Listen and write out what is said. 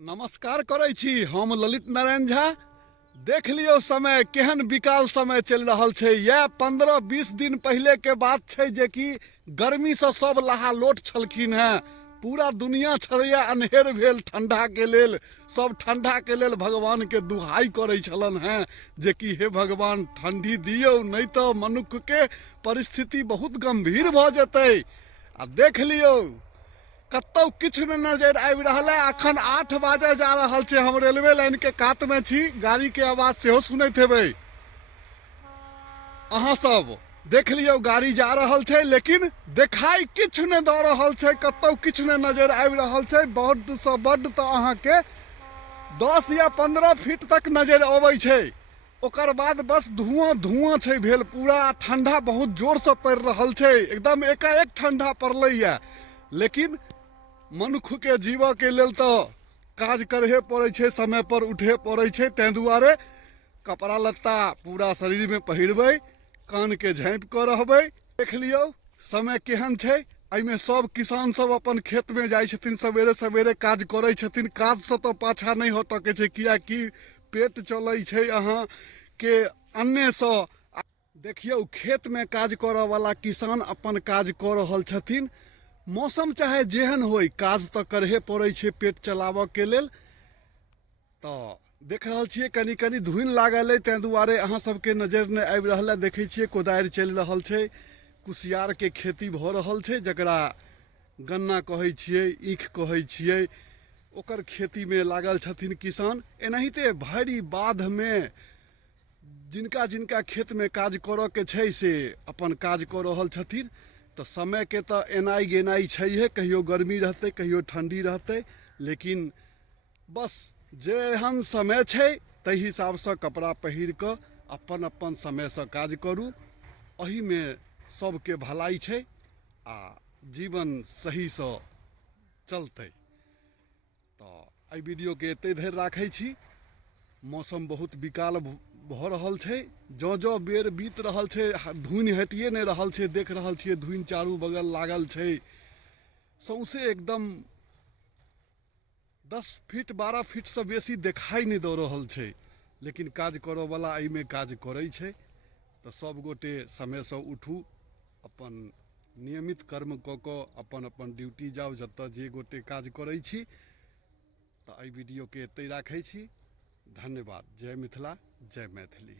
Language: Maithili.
नमस्कार करै छी हम ललित नारायण झा। देख लियो समय केहन विकाल समय चल रहा है। यह 15-20 दिन पहले के बात है जे कि गर्मी से सब लहालोट छलखिन हैं। पूरा दुनिया छलैया अन्हेर भेल ठंडा के लेल। सब ठंडा के लेल भगवान के दुहाई करे छलन हैं जे कि हे भगवान ठंडी दियो, नहीं तो मनुष्य के परिस्थिति बहुत गंभीर भ जेतै। आ देख लियो कतौ किछ न नजर आबि रहल है। अखन 8 बजे जा रहल छै। हम रेलवे लाइन के कात में छी। गाड़ी के आवाज सेहो सुनैत हेबै अहाँ सब। देख लियो गाड़ी जा रहल छै लेकिन देखाई किछ न द रहल छै। कतौ किछ न नजर आबि रहल छै। बड्ड सँ बड्ड तो अहाँ के 10 या 15 फीट तक नजर अबै छै। ओकर बाद बस धुआं धुआं छै भेल पूरा। ठंडा बहुत जोर से पड़ रहल छै। एकदम एकाएक ठंडा पड़लै है। लेकिन मनुष्य के जीव के लेल तो काज करहे पड़े छै, समय पर उठे पड़े छै। तै दुआरे कपड़ा लत्ता पूरा शरीर में पहिरबै, कान के झाँपि कर रहबै। देख लियो समय केहन छै। एहिमे सब किसान सब अपन खेत में जाइ छथिन, सवेरे सवेरे काज करै छथिन। काज से तो पाछा नहीं हटऽ के छै, कियाकि पेट चलै छै अहाँ के अन्ने से। देखियो खेत में काज करऽ वाला किसान अपन काज कऽ रहल छथिन। मौसम चाहे जेहन होय, काज तो करहे पड़े छै पेट चलाबऽ के लेल। तो देख रहल छियै कनी कनी धुनि लागल है, तै दुआरे अहाँ सबके नजर नहीं आबि रहल है। देखै छियै कोदारि चलि रहल छै। कुसियार के खेती भऽ रहल छै, जकरा गन्ना कहै छियै, ईख कहै छियै। ओकर खेती में लागल छथिन किसान। एनाहिते भरि बाध में जिनका जिनका खेत में काज करऽ के छै से अपन काज कऽ रहल छथिन। तो समय के तो एनाई गेनाई छैहे, कहियो गर्मी रहते कहियो ठंडी रहते। लेकिन बस जेहन समय छै ताहि हिसाब से कपड़ा पहिर कऽ अपन अपन समय से काज करू। एही में सबके भलाई छै आ जीवन सही से चलतै। तो एहि वीडियो के एते धरि राखै छी। मौसम बहुत विकाल भऽ रहल छै। जँ जँ बेर बीत रहल छै, धुनि हटिए नहीं रहल छै। देख रहल छियै धुनि चारू बगल लागल छै। सौंसे एकदम 10 फीट 12 फीट से बेसी देखाई नहीं दऽ रहल छै। लेकिन काज करऽ वाला एहि में काज करै छै। तो सब गोटे समय से उठू, अपन नियमित कर्म कऽ कऽ अपन अपन ड्यूटी जाउ जतऽ जे गोटे काज करै छी। तो एहि वीडियो के एते राखै छी। धन्यवाद। जय मिथिला, जय मैथिली।